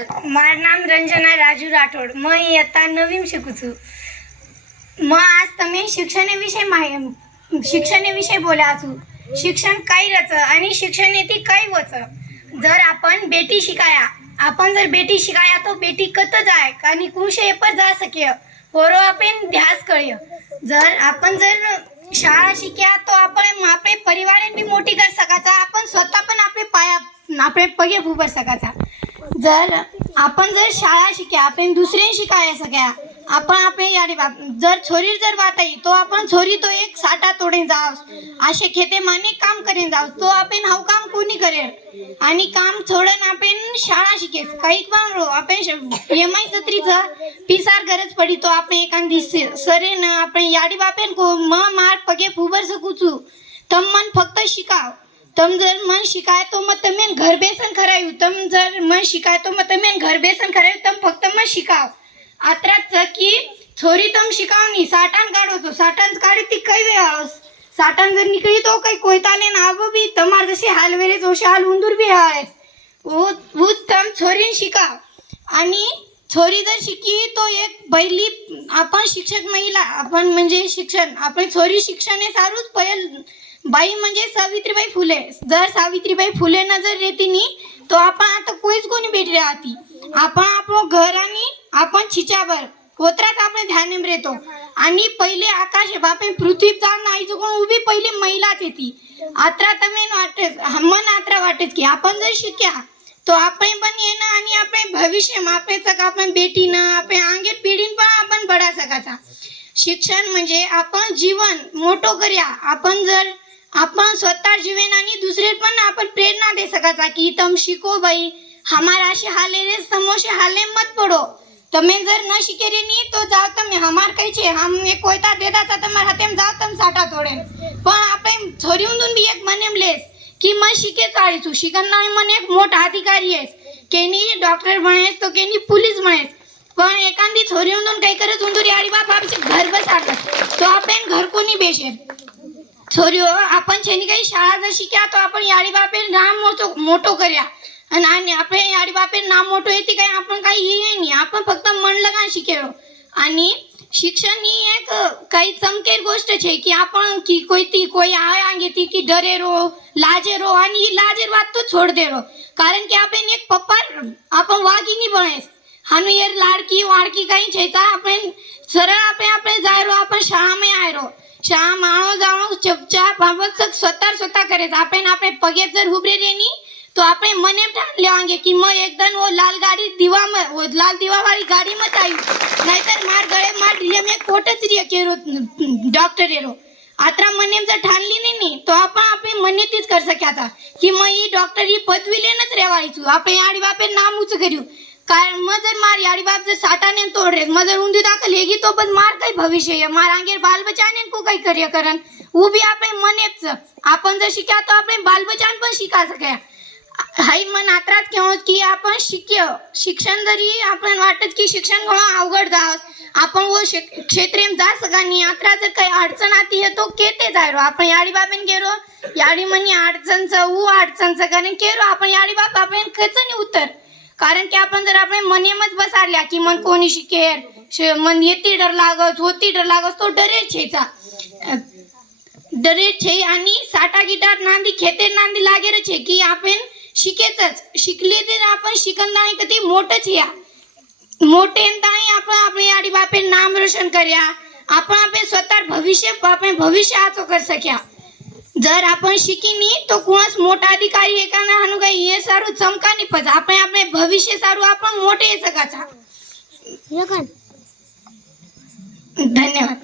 सांगाल मार नाम रंजना राजू राठोड. मग इयत्ता नवीन शिकूचू. मग आज तुम्ही शिक्षणाविषयी माहि शिक्षणाविषयी बोला असू शिक्षण काही रच आणि शिक्षण येते काही वच. जर आपण बेटी शिकाया आपण जर बेटी शिकाया तो बेटी कत जाय आणि कुशे पण जा सके. पोरो आपण ध्यास कळय जर आपण जर शाळा शिक्या तो आपण आपले परिवार बी मोठी कर सकाचा आपण स्वतः पण आपले पाया आपले पगे उभर सकाचा. जर आपण जर शाळा शिक्या आपण दुसरे शिकाय सगळ्या आपण आपण याडी बाप जर छोरी जर वाताई तो आपण छोरी तो एक साठा तोडे जाव असे खेते माने काम करेन जाव तो आपण हाव काम कोणी करेल आणि काम छोडन आपण शाळा शिकेस काही पण रो आपण एम आय सत्रीचा पिसार गरज पडी तो आपण एखादी सरे न आपण याडी बापेन को म मार पगे फुबर सकूचू तम मन फक्त शिकाव. तुम जर मन शिकाय तो मत मेन घर बेसन खरायू. तम जर मन शिकाय तो मत मेन घर बेसन खरायू. तुम फक्त मन शिकाव. आत्राच की छोरी तुम शिकावनी. साठान काढो तो साठान काढी ती काही वेळ साठान जर निकळी तो काही कोयताले ना आबो बी तमार जसे हालवेरे जोशे हाल उंदूर बी हळस ऊत तम छोरीन शिका आणि छोरी जर शिकी तो एक पहिली आपण शिक्षक महिला आपण म्हणजे शिक्षण आपण छोरी शिक्षण हे सारूच पहिलं बाई म्हणजे सावित्रीबाई फुले. जर सावित्रीबाई फुले न जर रेतीनी तो आपण आता कोणीच कोणी भेट राहती. आपण आपलं घर आणि आपण छिच्यावर कोत्रात आपण ध्यान रेतो. आणि पहिले आकाश बापे पृथ्वी जाऊन नाही कोण उभी पहिली महिलाच येते. आत्रा मेन वाटेच मन आत्रा वाटत की आपण जर शिक्या तो आपण पण येणं आणि आपण भविष्य मापेचं आपण बेटीनं आपण आंगे पिढीन पण आपण बडा सकाचा शिक्षण म्हणजे आपण जीवन मोठं करूया. आपण जर आपण स्वतः जीवन आणि दुसरे पण आपण प्रेरणा दे सकाचा की तम शिको बाई हमारा असे हाले रे समोसे हाले मत पडो તમે જર ન શીખે રે ની તો જાઓ તમે હમાર કઈ છે હમ એ કોઈતા દેતા હતા તમારા હાથે જાઓ તમે સાટા તોડે પણ આપણે છોરી ઊંધું બી એક મને એમ લેસ કે મેં શીખે ચાળીશું શીખનના મને એક મોટા અધિકારી હેસ કેની ડોક્ટર ભણેસ તો કેની પોલીસ ભણેસ પણ એકાંદી છોરી ઊંધું કઈ કરે ઊંધું આડી બાપ આપશે ઘર બસાડતા તો આપણે ઘર કોની બેસે છોરીઓ आपण છેની કઈ શાળા જર શીખ્યા તો आपण याडी बापे नाम मोठो मोठो કર્યા आणि आणि આપણે याडी बापे नाम मोठो येते काय आपण काही हे नाही आपण फक्त मन लगा शिकेलो आणि शिक्षण ही एक काही चमकेर गोष्ट છે की आपण की કોઈ ती કોઈ આવે આંગેથી की ડરેરો લાજેરો आणि ही लाजेर વાત તો છોડ દેરો કારણ કે આપણે એક પપ્પા आपण हानु ये लाड़की वाड़की कहीं चेता अपने सरल अपने अपने जाय रो अपन शाम में आए रो शाम माणो जाणो चुपचाप सब स्वतर स्वतः करे आपण आपण पगे जर हुबरे रहनी तो आपण मने ठान लेवांगे कि एक दन वो लाल गाड़ी दीवा में वो लाल दीवा वाली गाड़ी मत आई तो मार गए मार रिया में कोटच रिया केरो डॉक्टर रो आत्रा मने जर ठान ली नी तो आपण आपण मने तीच कर सक्याचा कि मैं ये डॉक्टर ही पदवी लेनच रेवाळीचू. आपे यार बापे नाम उच करियो कारण मग जर मार याडी बाप जर साठाने तोड रे मग जर उंदी दाखल हेगी तो पण मार काही भविष्य आहे मार अंगेर बाल बचाने को काही कार्य करण उभी આપણે मनेच आपण जर शिक्या तो આપણે बाल बचान पण शिका सगळ्या हाई मन आत्रात केव्हा की आपण शिक्य शिक्षण जरी आपण वाटत की शिक्षण घणं अवघड जावस आपण वो शिक- क्षेत्रेम जा सगळ्यांनी आत्रा जर काही अडचण आती है तो केते जायरो आपण याडी बापेन केरो याडी मनी अडचणचं ऊ अडचणचं कारण केरो आपण याडी बाप आपण खचनी उत्तर कारण की आपण जर आपण मनेमच बसारल्या की मन कोणी शिकेर श- मन येते डर लागत होती डर लागत तो डरे छेचा डरे छे आणि साटा गिटार नांदी खेते नांदी लागेर छे की आपण शिकेतच शिकले तर आपण शिकंदाणी कधी मोठच या मोठे ताणी आपण आपले आडी बापे नाम रोशन કર્યા आपण आपले स्वतः भविष्य आपण भविष्य आचो कर सक्या जर आपण शिकीनी तो कोणच मोठा अधिकारी आहे का ना हानु काही हे सारू चमका नाही पच आपण आपले भविष्य सारू आपण मोठे सकाचा. धन्यवाद.